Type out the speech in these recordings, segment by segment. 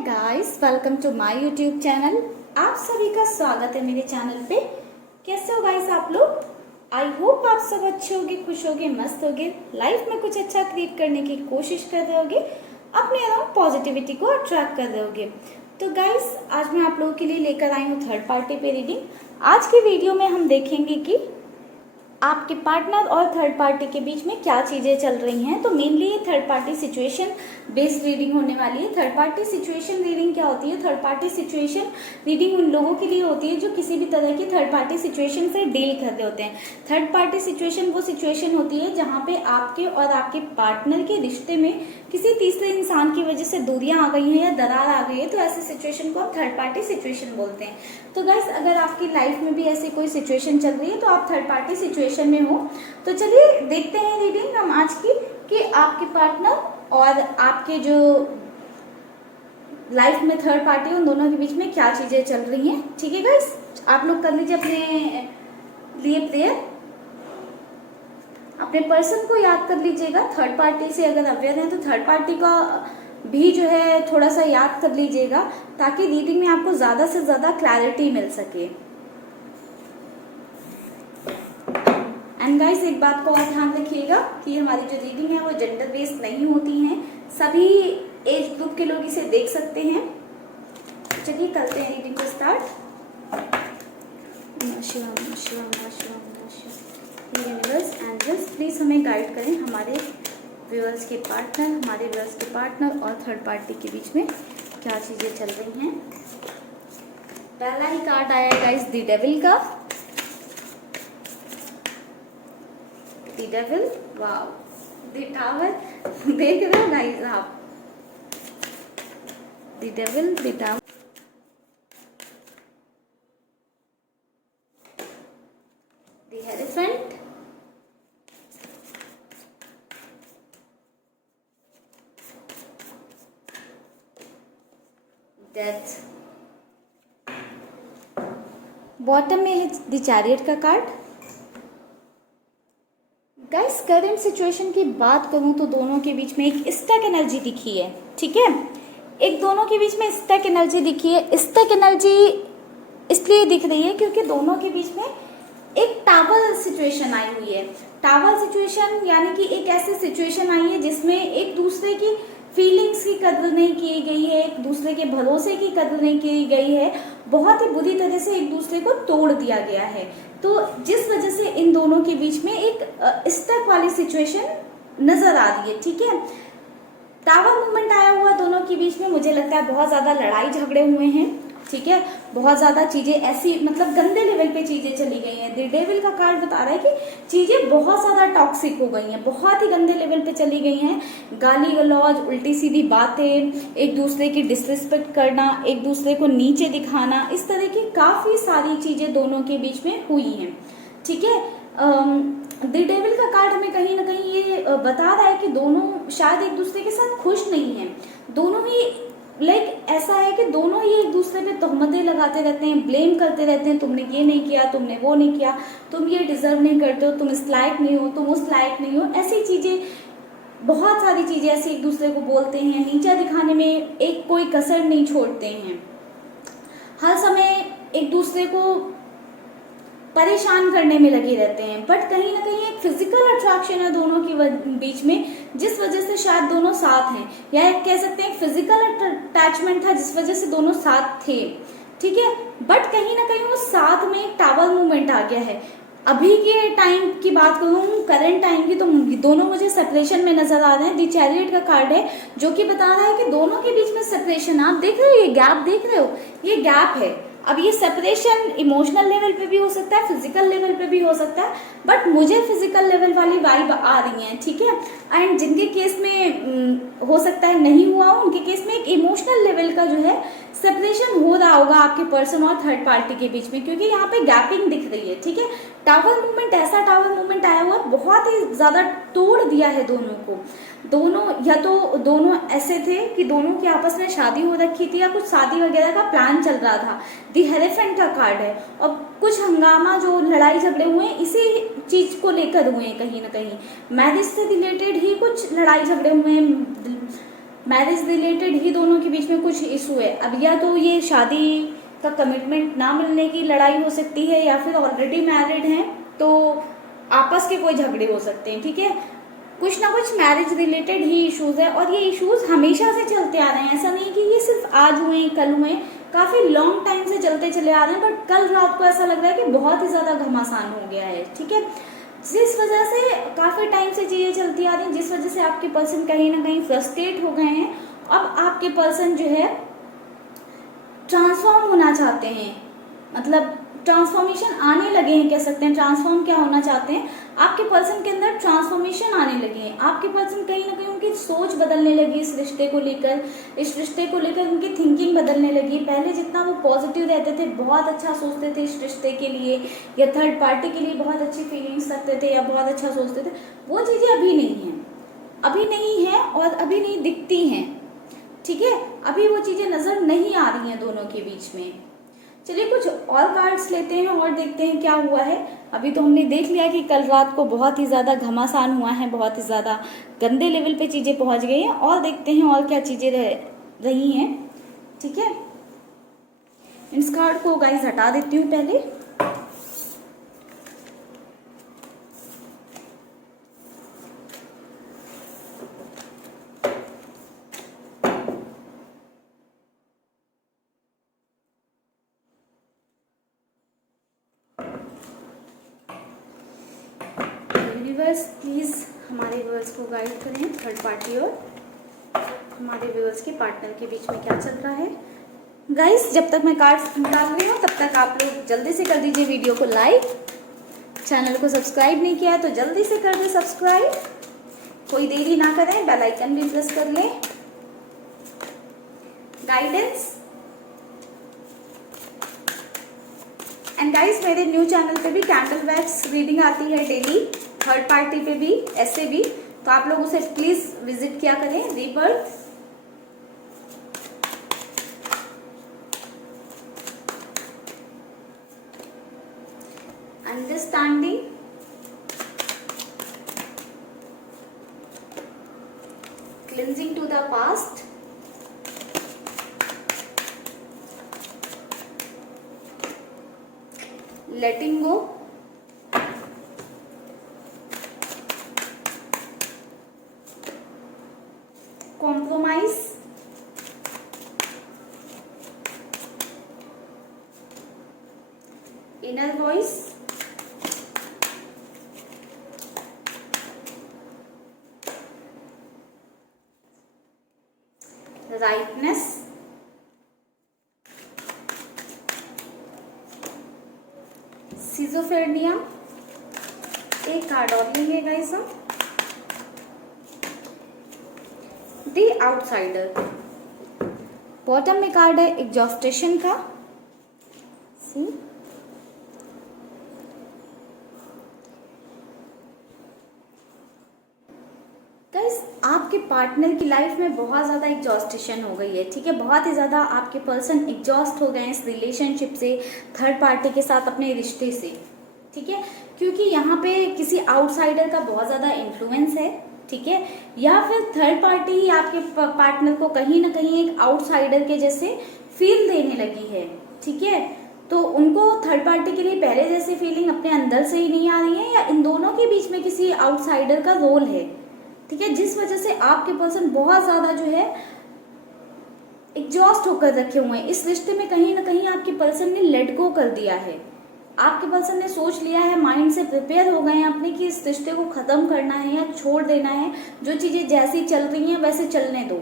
Guys, welcome to my YouTube channel. आप सभी का स्वागत है मेरे चैनल पे। कैसे हो गाइस आप लोग? आई होप आप सब अच्छे होगे, खुश होगे, मस्त होगे, लाइफ में कुछ अच्छा क्रिएट करने की कोशिश कर रहे होगे, अपने अराउंड पॉजिटिविटी को अट्रैक्ट कर रहे होगे। तो गाइस, आज मैं आप लोगों के लिए लेकर आई हूँ थर्ड पार्टी पे रीडिंग। आज की वीडियो में हम देखेंगे कि आपके पार्टनर और थर्ड पार्टी के बीच में क्या चीज़ें चल रही हैं। तो मेनली ये third party situation based reading होने वाली है। थर्ड पार्टी सिचुएशन रीडिंग क्या होती है? थर्ड पार्टी सिचुएशन रीडिंग उन लोगों के लिए होती है जो किसी भी तरह की थर्ड पार्टी सिचुएशन से डील कर रहे होते हैं। थर्ड पार्टी सिचुएशन वो सिचुएशन होती है जहाँ पे आपके और आपके पार्टनर के रिश्ते में किसी तीसरे इंसान की वजह से दूरियां आ गई हैं या दरार आ गई है, तो ऐसे सिचुएशन को हम थर्ड पार्टी सिचुएशन बोलते हैं। तो गाइस, अगर आपकी लाइफ में भी ऐसी कोई सिचुएशन चल रही है तो आप थर्ड पार्टी सिचुएशन में हो। तो चलिए देखते हैं रीडिंग हम आज की कि आपके पार्टनर और आपके जो लाइफ में थर्ड पार्टी उन दोनों के बीच में क्या चीजें चल रही हैं। ठीक है गाइस, आप लोग कर लीजिए अपने लिए प्रेयर, अपने पर्सन को याद कर लीजिएगा। थर्ड पार्टी से अगर अवेयर हैं तो थर्ड पार्टी का भी जो है थोड़ा सा याद कर लीजिएगा, ताकि रीडिंग में आपको ज्यादा से ज्यादा क्लैरिटी मिल सके। एंड गाइस, एक बात को और ध्यान रखिएगा कि हमारी जो रीडिंग है वो जेंडर बेस्ड नहीं होती हैं, सभी एज ग्रुप के लोग इसे देख सकते हैं। चलिए करते हैं रीडिंग को स्टार्ट। यूनिवर्स एंजल्स प्लीज हमें गाइड करें, हमारे व्यूअर्स के पार्टनर और थर्ड पार्टी के बीच में क्या चीजें चल रही हैं। पहला ही कार्ड आया है गाइस, द डेविल का। The devil, wow, the tower, देख रहे हो गाइस आप? The devil, the tower, the elephant, death. Bottom में है द चैरियट का कार्ड। गाइस, करंट सिचुएशन की बात करूं तो दोनों के बीच में एक स्टक एनर्जी दिखी है। ठीक है, एक दोनों के बीच में स्टक एनर्जी दिखी है। स्टक एनर्जी इसलिए दिख रही है क्योंकि दोनों के बीच में एक टावर सिचुएशन आई हुई है। टावर सिचुएशन यानी कि एक ऐसी सिचुएशन आई है जिसमें एक दूसरे की फीलिंग्स की कदर नहीं की गई है, एक दूसरे के भरोसे की कदर नहीं की गई है, बहुत ही बुरी तरह से एक दूसरे को तोड़ दिया गया है। तो जिस वजह से इन दोनों के बीच में एक स्टक वाली सिचुएशन नजर आ रही है। ठीक है, टावर मूवमेंट आया हुआ दोनों के बीच में, मुझे लगता है बहुत ज्यादा लड़ाई झगड़े हुए हैं। ठीक है, बहुत ज्यादा चीजें ऐसी मतलब गंदे लेवल पे चीजें चली गई हैं। द डेविल का कार्ड बता रहा है कि चीजें बहुत ज्यादा टॉक्सिक हो गई हैं, बहुत ही गंदे लेवल पे चली गई हैं। गाली गलौज, उल्टी सीधी बातें, एक दूसरे की डिसरिस्पेक्ट करना, एक दूसरे को नीचे दिखाना, इस तरह की काफी सारी चीजें दोनों के बीच में हुई हैं। ठीक है, द डेविल का कार्ड हमें कहीं ना कहीं ये बता रहा है कि दोनों शायद एक दूसरे के साथ खुश नहीं हैं। दोनों ही ऐसा है कि दोनों ही एक दूसरे पे तोहमतें लगाते रहते हैं, ब्लेम करते रहते हैं, तुमने ये नहीं किया, तुमने वो नहीं किया, तुम ये डिजर्व नहीं करते हो, तुम इस लायक नहीं हो, तुम उस लायक नहीं हो। ऐसी चीजें, बहुत सारी चीजें ऐसी एक दूसरे को बोलते हैं, नीचा दिखाने में एक कोई कसर नहीं छोड़ते हैं, हर समय एक दूसरे को परेशान करने में लगे रहते हैं। बट कहीं ना कहीं एक फिजिकल अट्रैक्शन है दोनों के बीच में, जिस वजह से शायद दोनों साथ हैं, या एक कह सकते हैं फिजिकल अटैचमेंट था जिस वजह से दोनों साथ थे। ठीक है, बट कहीं ना कहीं वो साथ में एक टावर मूवमेंट आ गया है। अभी के टाइम की बात करूं, करंट टाइम की, तो दोनों मुझे सेपरेशन में नजर आ रहे हैं। द चैरियट का कार्ड है जो कि बता रहा है कि दोनों के बीच में सेपरेशन। आप देख रहे हो, ये गैप देख रहे हो, ये गैप है। अब ये सेपरेशन इमोशनल लेवल पे भी हो सकता है, फिजिकल लेवल पे भी हो सकता है, बट मुझे फिजिकल लेवल वाली वाइब आ रही है। ठीक है, एंड जिनके केस में हो सकता है नहीं हुआ हो, उनके केस में एक इमोशनल लेवल का जो है सेपरेशन हो रहा होगा आपके पर्सन और थर्ड पार्टी के बीच में, क्योंकि यहाँ पे गैपिंग दिख रही है। ठीक है, टावर मूवमेंट, ऐसा टावर मूवमेंट आया हुआ, बहुत ही ज्यादा तोड़ दिया है दोनों को। दोनों या तो दोनों ऐसे थे कि दोनों की आपस में शादी हो रखी थी या कुछ शादी वगैरह का प्लान चल रहा था। दी हेरेफेंट का कार्ड है, और कुछ हंगामा जो लड़ाई झगड़े हुए हैं इसी चीज को लेकर हुए हैं, कहीं ना कहीं मैरिज से रिलेटेड ही कुछ लड़ाई झगड़े हुए हैं, मैरिज रिलेटेड ही दोनों के बीच में कुछ इशू है। अब या तो ये शादी का कमिटमेंट ना मिलने की लड़ाई हो सकती है, या फिर ऑलरेडी मैरिड हैं तो आपस के कोई झगड़े हो सकते हैं, ठीक है। कुछ ना कुछ मैरिज रिलेटेड ही इश्यूज है, और ये इश्यूज हमेशा से चलते आ रहे हैं। ऐसा नहीं कि ये सिर्फ आज हुए कल हुए, काफी लॉन्ग टाइम से चलते चले आ रहे हैं। बट कल रात को ऐसा लग रहा है कि बहुत ही ज्यादा घमासान हो गया है, ठीक है। जिस वजह से काफी टाइम से चीजें चलती आ रही हैं, जिस वजह से आपके पर्सन कहीं ना कहीं फ्रस्ट्रेट हो गए हैं। अब आपके पर्सन जो है ट्रांसफॉर्म होना चाहते हैं, मतलब ट्रांसफॉर्मेशन आने लगे हैं, कह सकते हैं। ट्रांसफॉर्म क्या होना चाहते हैं, आपके पर्सन के अंदर ट्रांसफॉर्मेशन आने लगे हैं। आपके पर्सन कहीं ना कहीं उनकी सोच बदलने लगी इस रिश्ते को लेकर, इस रिश्ते को लेकर उनकी थिंकिंग बदलने लगी। पहले जितना वो पॉजिटिव रहते थे, बहुत अच्छा सोचते थे इस रिश्ते के लिए, या थर्ड पार्टी के लिए बहुत अच्छी फीलिंग्स रखते थे, या बहुत अच्छा सोचते थे, वो चीजें अभी नहीं है, अभी नहीं है और अभी नहीं दिखती हैं, ठीक है। अभी वो चीजें नजर नहीं आ रही हैं दोनों के बीच में। चलिए कुछ और कार्ड्स लेते हैं और देखते हैं क्या हुआ है। अभी तो हमने देख लिया कि कल रात को बहुत ही ज्यादा घमासान हुआ है, बहुत ही ज्यादा गंदे लेवल पे चीजें पहुंच गई हैं, और देखते हैं और क्या चीजें रही हैं, ठीक है। इस कार्ड को गाइस हटा देती हूँ पहले। व्यूअर्स प्लीज हमारे व्यूअर्स को गाइड करें, थर्ड पार्टी और हमारे व्यूअर्स के पार्टनर के बीच में क्या चल रहा है। गाइस जब तक मैं कार्ड्स निकाल रही हूँ तब तक आप लोग जल्दी से कर दीजिए वीडियो को लाइक, चैनल को सब्सक्राइब नहीं किया है तो जल्दी से कर दे सब्सक्राइब, कोई देरी ना करें, बेल आइकन भी प्रेस कर लें। गाइडेंस एंड गाइस मेरे न्यू चैनल पे भी कैंडल वैक्स रीडिंग आती है डेली, थर्ड पार्टी पे भी, ऐसे भी, तो आप लोग उसे प्लीज विजिट किया करें। Rebirth, understanding, cleansing to the past, letting go, compromise, inner voice, rightness, schizophrenia। एक कार्ड और लेंगे गाइस हम, द आउटसाइडर। बॉटम में कार्ड है एग्जॉस्टेशन का, सी गाइस आपके पार्टनर की लाइफ में बहुत ज्यादा एग्जॉस्टेशन हो गई है, ठीक है। बहुत ही ज्यादा आपके पर्सन एग्जॉस्ट हो गए हैं इस रिलेशनशिप से, थर्ड पार्टी के साथ अपने रिश्ते से, ठीक है। क्योंकि यहाँ पे किसी आउटसाइडर का बहुत ज्यादा इन्फ्लुएंस है, ठीक है, या फिर थर्ड पार्टी ही आपके पार्टनर को कहीं ना कहीं एक आउटसाइडर के जैसे फील देने लगी है, ठीक है। तो उनको थर्ड पार्टी के लिए पहले जैसी फीलिंग अपने अंदर से ही नहीं आ रही है, या इन दोनों के बीच में किसी आउटसाइडर का रोल है, ठीक है, जिस वजह से आपके पर्सन बहुत ज्यादा जो है एग्जॉस्ट होकर रखे हुए हैं इस रिश्ते में। कहीं ना कहीं आपके पर्सन ने लेट गो कर दिया है, आपके पर्सन ने सोच लिया है, माइंड से प्रिपेयर हो गए हैं अपने कि इस रिश्ते को खत्म करना है या छोड़ देना है, जो चीजें जैसी चल रही हैं वैसे चलने दो।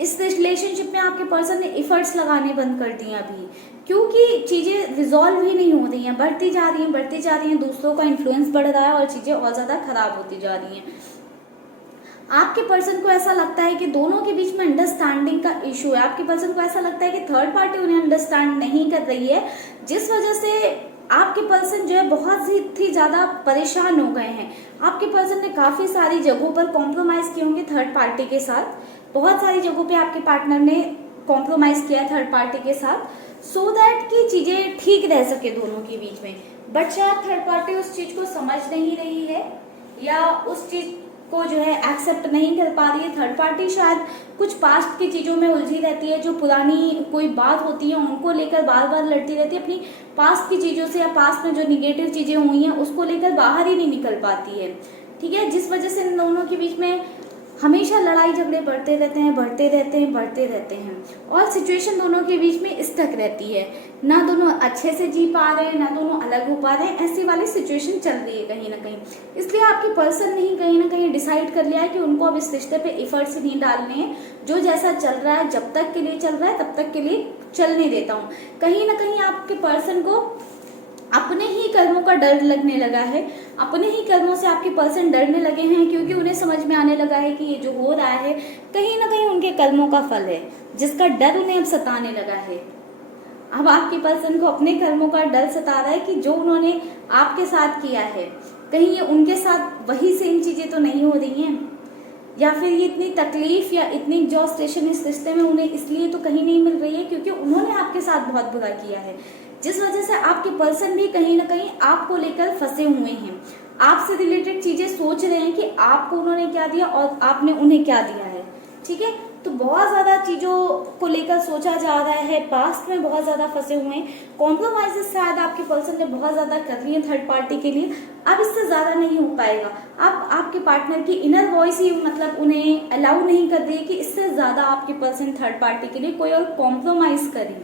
इस रिलेशनशिप में आपके पर्सन ने एफर्ट्स लगाने बंद कर दिए अभी, क्योंकि चीजें रिजॉल्व ही नहीं हो रही हैं, बढ़ती जा रही हैं, बढ़ती जा रही हैं, दूसरों का इन्फ्लुएंस बढ़ रहा है और चीजें और ज्यादा खराब होती जा रही हैं। आपके पर्सन को ऐसा लगता है कि दोनों के बीच में अंडरस्टैंडिंग का इशू है। आपके पर्सन को ऐसा लगता है कि थर्ड पार्टी उन्हें अंडरस्टैंड नहीं कर रही है, जिस वजह से आपके पर्सन जो है बहुत ही ज्यादा परेशान हो गए हैं। आपके पर्सन ने काफी सारी जगहों पर कॉम्प्रोमाइज किए होंगे थर्ड पार्टी के साथ, बहुत सारी जगहों पे आपके पार्टनर ने कॉम्प्रोमाइज किया थर्ड पार्टी के साथ, सो दैट कि चीजें ठीक रह सके दोनों के बीच में। बट शायद थर्ड पार्टी उस चीज को समझ नहीं रही है, या उस चीज को जो है एक्सेप्ट नहीं कर पा रही है। थर्ड पार्टी शायद कुछ पास्ट की चीज़ों में उलझी रहती है, जो पुरानी कोई बात होती है उनको लेकर बार बार लड़ती रहती है, अपनी पास्ट की चीज़ों से या पास्ट में जो निगेटिव चीज़ें हुई हैं उसको लेकर बाहर ही नहीं निकल पाती है। ठीक है, जिस वजह से इन दोनों के बीच में हमेशा लड़ाई झगड़े बढ़ते रहते हैं, बढ़ते रहते हैं, बढ़ते रहते हैं, और सिचुएशन दोनों के बीच में स्टक रहती है। ना दोनों अच्छे से जी पा रहे हैं, ना दोनों अलग हो पा रहे हैं, ऐसी वाली सिचुएशन चल रही है कहीं ना कहीं। इसलिए आपके पर्सन ने ही कहीं ना कहीं डिसाइड कर लिया है कि उनको अब इस रिश्ते पे एफर्ट्स नहीं डालने हैं। जो जैसा चल रहा है, जब तक के लिए चल रहा है तब तक के लिए चलने देता हूँ। कहीं ना कहीं आपके पर्सन को अपने ही कर्मों का डर लगने लगा है, अपने ही कर्मों से आपके पर्सन डरने लगे हैं, क्योंकि उन्हें समझ में आने लगा है कि ये जो हो रहा है कहीं ना कहीं उनके कर्मों का फल है, जिसका डर उन्हें अब सताने लगा है। अब आपके पर्सन को अपने कर्मों का डर सता रहा है कि जो उन्होंने आपके साथ किया है, कहीं ये उनके साथ वही सेम चीजें तो नहीं हो रही हैं, या फिर ये इतनी तकलीफ या इतनी एग्जॉस्टेशन इस रिश्ते में उन्हें इसलिए तो कहीं नहीं मिल रही है क्योंकि उन्होंने आपके साथ बहुत बुरा किया है, जिस वजह से आपके पर्सन भी कहीं ना कहीं आपको लेकर फंसे हुए हैं। आपसे रिलेटेड चीजें सोच रहे हैं कि आपको उन्होंने क्या दिया और आपने उन्हें क्या दिया है। ठीक है, तो बहुत ज्यादा चीजों को लेकर सोचा जा रहा है, पास्ट में बहुत ज्यादा फंसे हुए हैं। कॉम्प्रोमाइजेस शायद आपके पर्सन ने बहुत ज्यादा कर ली है थर्ड पार्टी के लिए, अब इससे ज्यादा नहीं हो पाएगा। अब आपके पार्टनर की इनर वॉइस ही मतलब उन्हें अलाउ नहीं कर रही है कि इससे ज्यादा आपके पर्सन थर्ड पार्टी के लिए कोई और कॉम्प्रोमाइज करे,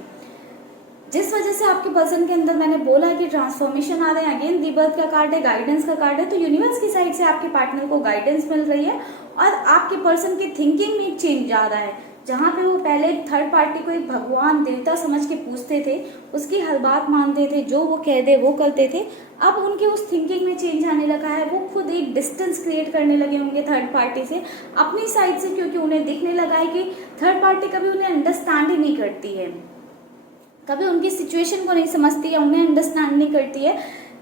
जिस वजह से आपके पर्सन के अंदर मैंने बोला है कि ट्रांसफॉर्मेशन आ रहे हैं। अगेन रीबर्थ का कार्ड है, गाइडेंस का कार्ड है, तो यूनिवर्स की साइड से आपके पार्टनर को गाइडेंस मिल रही है और आपके पर्सन की थिंकिंग में चेंज आ रहा है। जहाँ पे वो पहले थर्ड पार्टी को एक भगवान देवता समझ के पूछते थे, उसकी हर बात मानते थे, जो वो कह दे वो करते थे, अब उनके उस थिंकिंग में चेंज आने लगा है। वो खुद एक डिस्टेंस क्रिएट करने लगे होंगे थर्ड पार्टी से अपनी साइड से, क्योंकि उन्हें दिखने लगा है कि थर्ड पार्टी कभी उन्हें अंडरस्टैंड ही नहीं करती है, कभी उनकी सिचुएशन को नहीं समझती है, उन्हें अंडरस्टैंड नहीं करती है,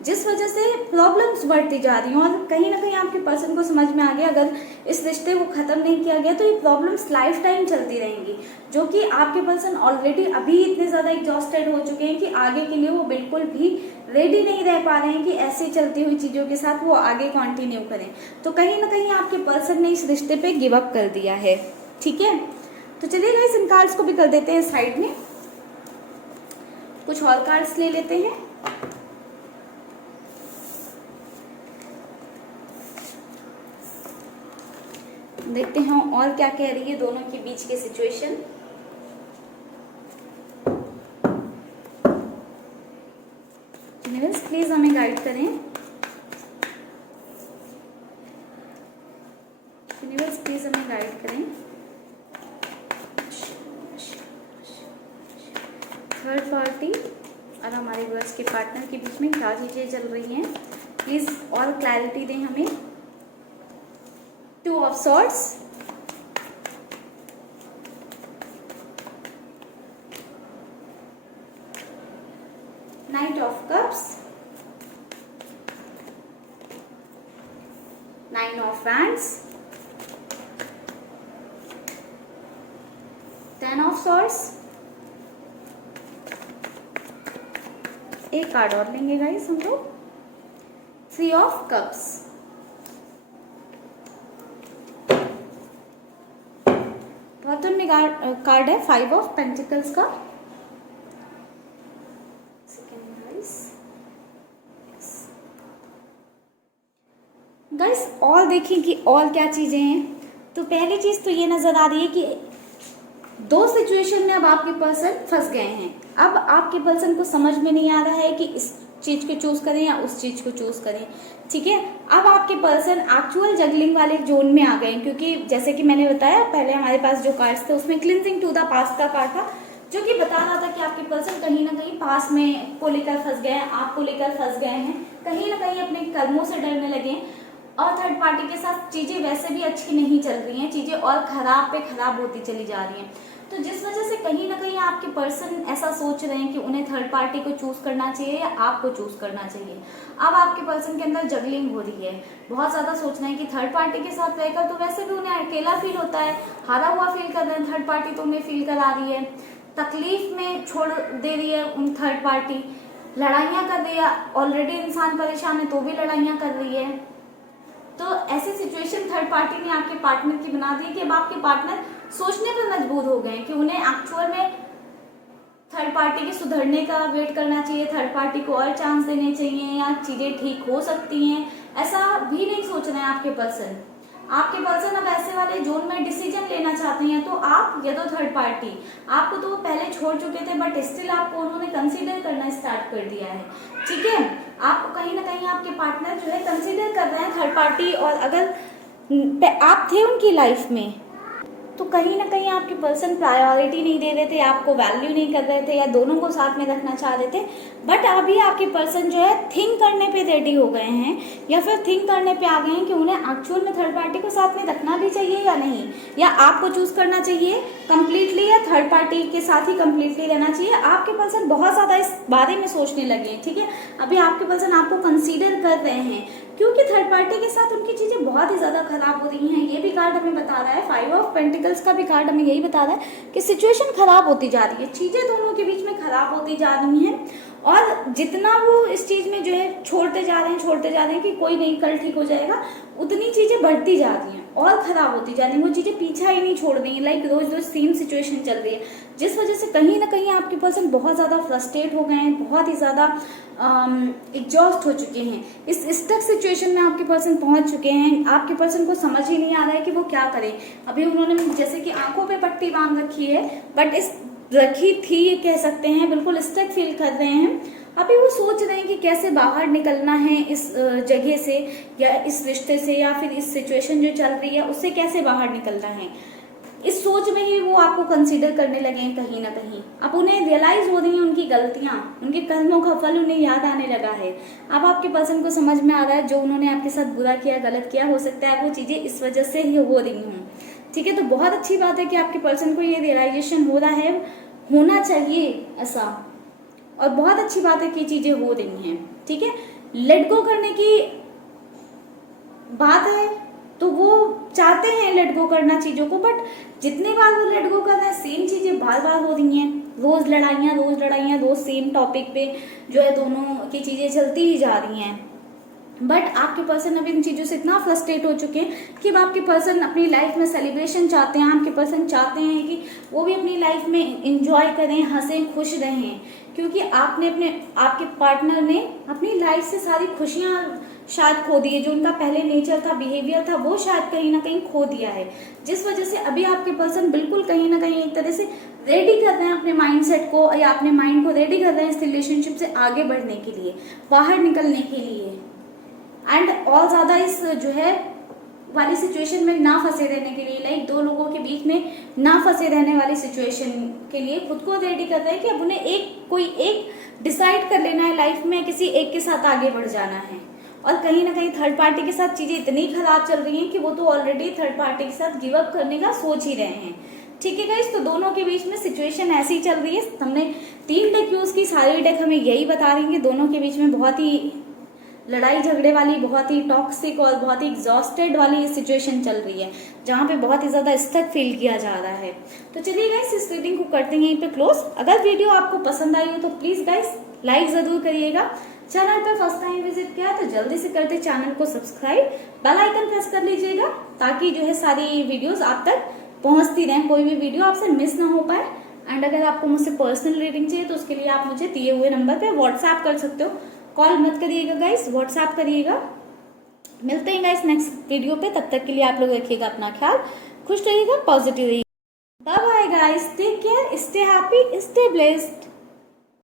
जिस वजह से प्रॉब्लम्स बढ़ती जा रही हैं। और कहीं ना कहीं आपके पर्सन को समझ में आ गया अगर इस रिश्ते को खत्म नहीं किया गया तो ये प्रॉब्लम्स लाइफ टाइम चलती रहेंगी, जो कि आपके पर्सन ऑलरेडी अभी इतने ज्यादा एग्जॉस्टेड हो चुके हैं कि आगे के लिए वो बिल्कुल भी रेडी नहीं रह पा रहे हैं कि ऐसी चलती हुई चीजों के साथ वो आगे कंटिन्यू करें। तो कहीं ना कहीं आपके पर्सन ने इस रिश्ते पे गिव अप कर दिया है। ठीक है, तो चलिए गाइस इन कार्ड्स को भी कर देते हैं साइड में, कुछ और कार्ड्स ले लेते हैं। देखते हैं और क्या कह रही है दोनों के बीच की सिचुएशन। यूनिवर्स प्लीज हमें गाइड करें, यूनिवर्स प्लीज हमें गाइड करें। थर्ड पार्टी और हमारे व्यूअर्स के पार्टनर के बीच में क्या चीजें चल रही हैं, प्लीज और क्लैरिटी दें हमें। Two of swords, night of cups, nine of wands, ten of swords. एक कार्ड और लेंगे गाइस हम लोग, थ्री ऑफ कप्स। बॉटम में कार्ड है फाइव ऑफ पेंटिकल्स का। गाइस और देखें कि और क्या चीजें हैं। तो पहली चीज तो ये नजर आ रही है कि दो सिचुएशन में अब आपके पर्सन फंस गए हैं। अब आपके पर्सन को समझ में नहीं आ रहा है कि इस चीज को चूज करें या उस चीज को चूज करें। ठीक है, अब आपके पर्सन एक्चुअल जगलिंग वाले जोन में आ गए, क्योंकि जैसे कि मैंने बताया पहले हमारे पास जो कार्ड्स थे उसमें क्लिनजिंग टू द पास्ट का कार्ड था, जो कि बता रहा था कि आपके पर्सन कहीं ना कहीं पास में को लेकर फंस गए हैं, आपको लेकर फंस गए हैं, कहीं ना कहीं अपने कर्मों से डरने लगे हैं और थर्ड पार्टी के साथ चीजें वैसे भी अच्छी नहीं चल रही हैं, चीजें और खराब पे खराब होती चली जा रही हैं। तो जिस वजह से कहीं ना कहीं आपके पर्सन ऐसा सोच रहे हैं कि उन्हें थर्ड पार्टी को चूज करना चाहिए या आपको चूज करना चाहिए। अब आपके पर्सन के अंदर जगलिंग हो रही है, बहुत ज्यादा सोच रहे हैं कि थर्ड पार्टी के साथ रहकर तो वैसे भी उन्हें अकेला फील होता है, हारा हुआ फील कर रहे हैं, थर्ड पार्टी तो उन्हें फील करा रही है, तकलीफ में छोड़ दे रही है उन थर्ड पार्टी, लड़ाइयाँ कर रही है, ऑलरेडी इंसान परेशान है तो भी लड़ाइयाँ कर रही है। तो ऐसी सिचुएशन थर्ड पार्टी ने आपके पार्टनर की बना दी कि अब आपके पार्टनर सोचने पर मजबूर हो गए कि उन्हें एक्चुअल में थर्ड पार्टी के सुधरने का वेट करना चाहिए, थर्ड पार्टी को और चांस देने चाहिए, या चीजें ठीक हो सकती हैं, ऐसा भी नहीं सोच रहे हैं आपके पर्सन। आपके पर्सन अब ऐसे वाले जोन में डिसीजन लेना चाहते हैं, तो आप या तो थर्ड पार्टी, आपको तो वो पहले छोड़ चुके थे बट स्टिल आपको उन्होंने कंसीडर करना स्टार्ट कर दिया है, ठीक है। आपको कहीं ना कहीं आपके पार्टनर जो है कंसीडर कर रहे हैं थर्ड पार्टी, और अगर आप थे उनकी लाइफ में तो कहीं ना कहीं आपके पर्सन प्रायोरिटी नहीं दे रहे थे, आपको वैल्यू नहीं कर रहे थे, या दोनों को साथ में रखना चाह रहे थे। बट अभी आपके पर्सन जो है थिंक करने पे रेडी हो गए हैं, या फिर थिंक करने पे आ गए हैं कि उन्हें एक्चुअल में थर्ड पार्टी को साथ में रखना भी चाहिए या नहीं, या आपको चूज करना चाहिए कंप्लीटली, या थर्ड पार्टी के साथ ही कंप्लीटली रहना चाहिए। आपके पर्सन बहुत ज्यादा इस बारे में सोचने लगे हैं, ठीक है। अभी आपके पर्सन आपको कंसीडर कर रहे हैं, क्योंकि थर्ड पार्टी के साथ उनकी चीजें बहुत ही ज्यादा खराब हो रही हैं। ये भी कार्ड हमें बता रहा है, 5 ऑफ पेंटिकल्स का भी कार्ड हमें यही बता रहा है कि सिचुएशन खराब होती जा रही है, चीजें दोनों के बीच में खराब होती जा रही हैं, और जितना वो इस चीज में जो है छोड़ते जा रहे हैं कि कोई नहीं कल ठीक हो जाएगा, उतनी चीजें बढ़ती जा रही हैं और खराब होती जा रही हैं। वो चीजें पीछा ही नहीं छोड़ रही हैं, लाइक रोज रोज सेम सिचुएशन चल रही है, जिस वजह से कहीं ना कहीं आपके पर्सन बहुत ज्यादा फ्रस्ट्रेट हो गए हैं, बहुत ही ज्यादा एग्जॉस्ट हो चुके हैं। इस स्टक सिचुएशन में आपके पर्सन पहुंच चुके हैं। आपके पर्सन को समझ ही नहीं आ रहा है कि वो क्या करें। अभी उन्होंने जैसे कि आंखों पे पट्टी बांध रखी है, बट इस रखी थी ये कह सकते हैं, बिल्कुल स्टक फील कर रहे हैं। अभी वो सोच रहे हैं कि कैसे बाहर निकलना है इस जगह से, या इस रिश्ते से, या फिर इस सिचुएशन जो चल रही है उससे कैसे बाहर निकलना है। इस सोच में ही वो आपको कंसीडर करने लगे हैं कहीं ना कहीं। अब उन्हें रियलाइज हो रही है उनकी गलतियां, उनके कर्मों का फल उन्हें याद आने लगा है। अब आपके पर्सन को समझ में आ रहा है जो उन्होंने आपके साथ बुरा किया, गलत किया, हो सकता है वो चीजें इस वजह से ही हो रही हूँ, ठीक है। तो बहुत अच्छी बात है कि आपके पर्सन को ये रियलाइजेशन हो रहा है, होना चाहिए ऐसा, और बहुत अच्छी बात है कि चीजें हो रही हैं, ठीक है। लेट गो करने की बात है तो वो चाहते हैं लेट गो करना चीजों को, बट जितने बार वो लेट गो कर रहे हैं सेम चीजें बार बार हो रही हैं, रोज लड़ाइयां, रोज सेम टॉपिक पे जो है दोनों की चीजें चलती ही जा रही हैं। बट आपके पर्सन अब इन चीजों से इतना फ्रस्ट्रेट हो चुके हैं कि अब आपके पर्सन अपनी लाइफ में सेलिब्रेशन चाहते हैं। आपके पर्सन चाहते हैं कि वो भी अपनी लाइफ में इंजॉय करें, हंसें, खुश रहें, क्योंकि आपके पार्टनर ने अपनी लाइफ से सारी खुशियां शायद खो दी है। जो उनका पहले नेचर था, बिहेवियर था, वो शायद कहीं ना कहीं खो दिया है, जिस वजह से अभी आपके पर्सन बिल्कुल कहीं ना कहीं एक तरह से रेडी कर रहे हैं अपने माइंडसेट को, या अपने माइंड को रेडी कर रहे हैं इस रिलेशनशिप से आगे बढ़ने के लिए, बाहर निकलने के लिए, एंड और ज्यादा इस जो है वाली सिचुएशन में ना फंसे रहने के लिए, लाइक दो लोगों के बीच में ना फंसे रहने वाली सिचुएशन के लिए खुद को रेडी कर रहे हैं कि अब उन्हें कोई एक डिसाइड कर लेना है लाइफ में, किसी एक के साथ आगे बढ़ जाना है। और कहीं ना कहीं थर्ड पार्टी के साथ चीजें इतनी खराब चल रही हैं कि वो तो ऑलरेडी थर्ड पार्टी के साथ गिव अप करने का सोच ही रहे हैं, ठीक है गाइस। तो दोनों के बीच में सिचुएशन ऐसी चल रही है। हमने 3 डेक यूज की, सारी डेक हमें यही बता रही है कि दोनों के बीच में बहुत ही लड़ाई झगड़े वाली, बहुत ही टॉक्सिक और बहुत ही एग्जॉस्टेड वाली सिचुएशन चल रही है, जहाँ पे बहुत ही ज्यादा स्टक फील किया जा रहा है। तो चलिए गाइस इस रीडिंग को करते हैं यहीं पे क्लोज। अगर वीडियो आपको पसंद आई हो तो प्लीज गाइस लाइक जरूर करिएगा। चैनल पर फर्स्ट टाइम विजिट किया तो जल्दी से करते चैनल को सब्सक्राइब, बेल आइकन प्रेस कर लीजिएगा, ताकि जो है सारी वीडियोस आप तक पहुंचती रहें, कोई भी वीडियो आपसे मिस ना हो पाए। एंड अगर आपको मुझसे पर्सनल रीडिंग चाहिए तो उसके लिए आप मुझे दिए हुए नंबर पे व्हाट्सएप कर सकते हो। कॉल मत करिएगा गाइस, व्हाट्सएप करिएगा। मिलते हैं गाइस नेक्स्ट वीडियो पे, तब तक के लिए आप लोग रखिएगा अपना ख्याल, खुश रहिएगा, पॉजिटिव रहिएगा। Bye bye guys, take care, stay happy, stay blessed.